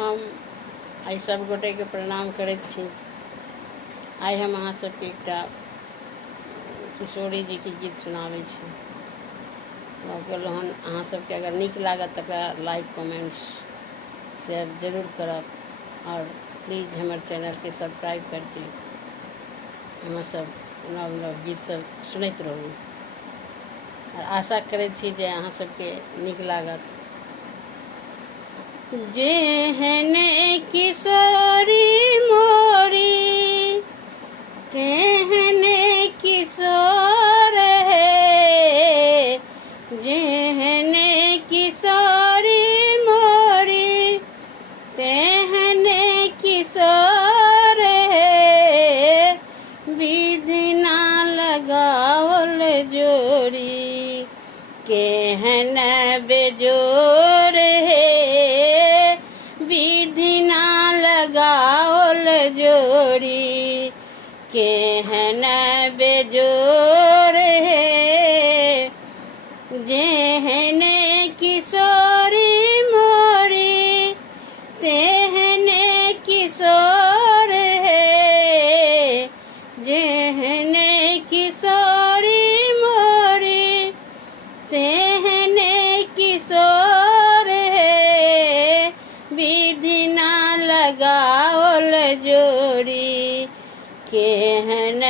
हम आई सब गोटे के प्रणाम करैत छी। आई हम अहाँ सबके एकटा किशोरी जी के गीत सुनाबै छी। कहलहुँ हन अहाँ सबके अगर नीक लागत तऽ लाइक कमेंट्स शेयर जरूर करब और प्लीज़ हमर चैनल के सब्सक्राइब करके हमर सब नव नव गीत सब सुनैत रहू और आशा करैत छी जे अहाँ सबके नीक लागत। जेहन किशोरी मोरी तेहन किशोर है, जेहन किशोरी मोरी तेहन किशोर है, विधि ना लगावल जोड़ी केहन बेजोर है, विधि ना लगावल जोड़ी केहन बेजोर है। जेहन किशोरी मोरी तेहन किशोर है, जेहन किशोरी मोरी तेहन किशोर है, विधि ना लगावल जोड़ी केहन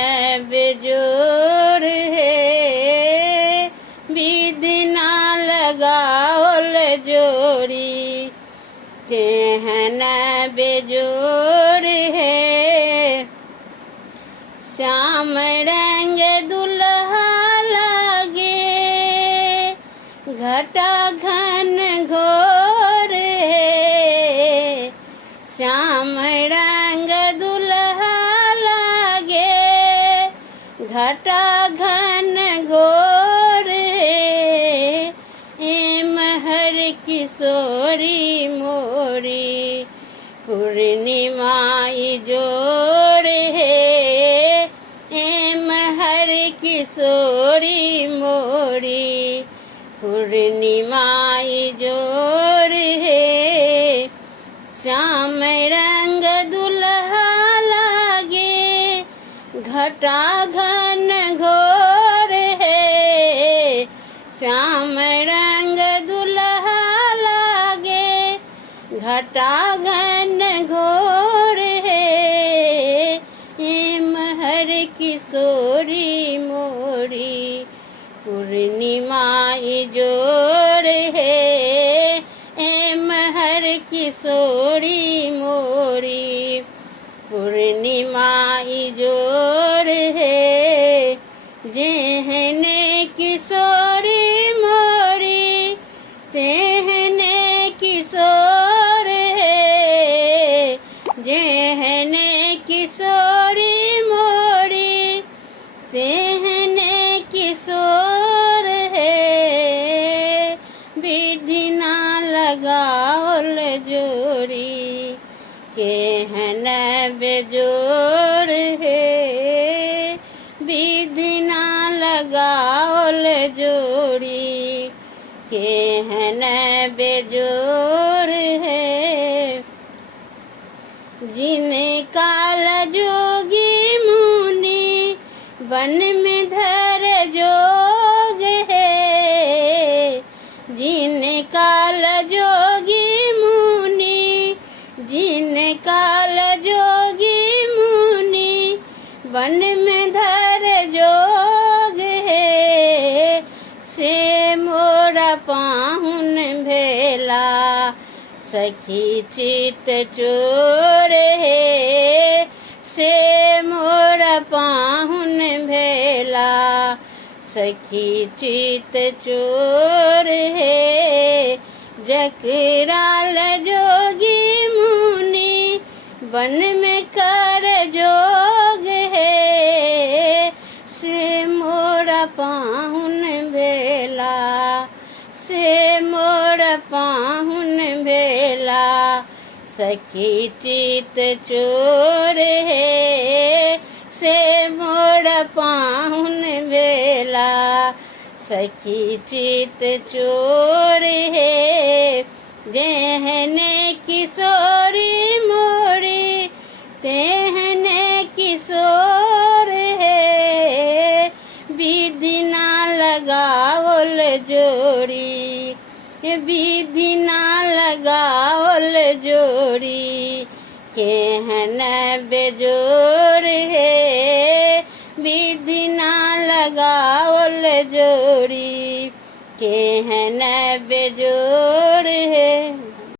बेजोर है, विधि ना लगावल जोड़ी केहन बेजोर है। श्याम रंग दुल्हा लागे घटा घन घोर है, श्याम रंग दुल्हा लागे घटा घन घोर है, महर किशोरी मोरी पूर्णिमा जोड़ है, महर किशोरी मोरी पूर्णिमा जोड़ है। श्याम रंग दुल्हा लागे घटा घन घोर है, श्याम रंग दुल्हा लागे घटा घन घोर है, महर किशोरी मोरी पूर्णिमा जोड़ है, महर किशोरी मोरी पूर्णिमा जोड़ है। जेहन किशोरी मोरी तेहन किशोर है, जेहन किशोरी मोरी तेहन किशोर है, विधि ना लगावल जोड़ी केहन बेजोर है, विधि ना लगावल जोड़ी केहन बेजोर है। जिन काल जोगी मुनि वन में धर जोग है, जिन काल जोगी मुनि जिन काल जोगी मुनि वन में धर जोग है, से मोरा पाहुन भेला सखी चित चोर है, से मोरा पाहुन भेला सखी चित चोर है। जकराल जोगी मुनि वन में कर जोग है, से मोरा पाहुन भेला से मोरा पाहुन भेला सखी चित चोर है, से मोरा पाहुन भेला सखी चित चोर है। जेहने किशोर जोड़ी, विधि ना लगावल जोड़ी, केहन बेजोड़ है, विधि ना लगावल जोड़ी, केहन बेजोड़ है।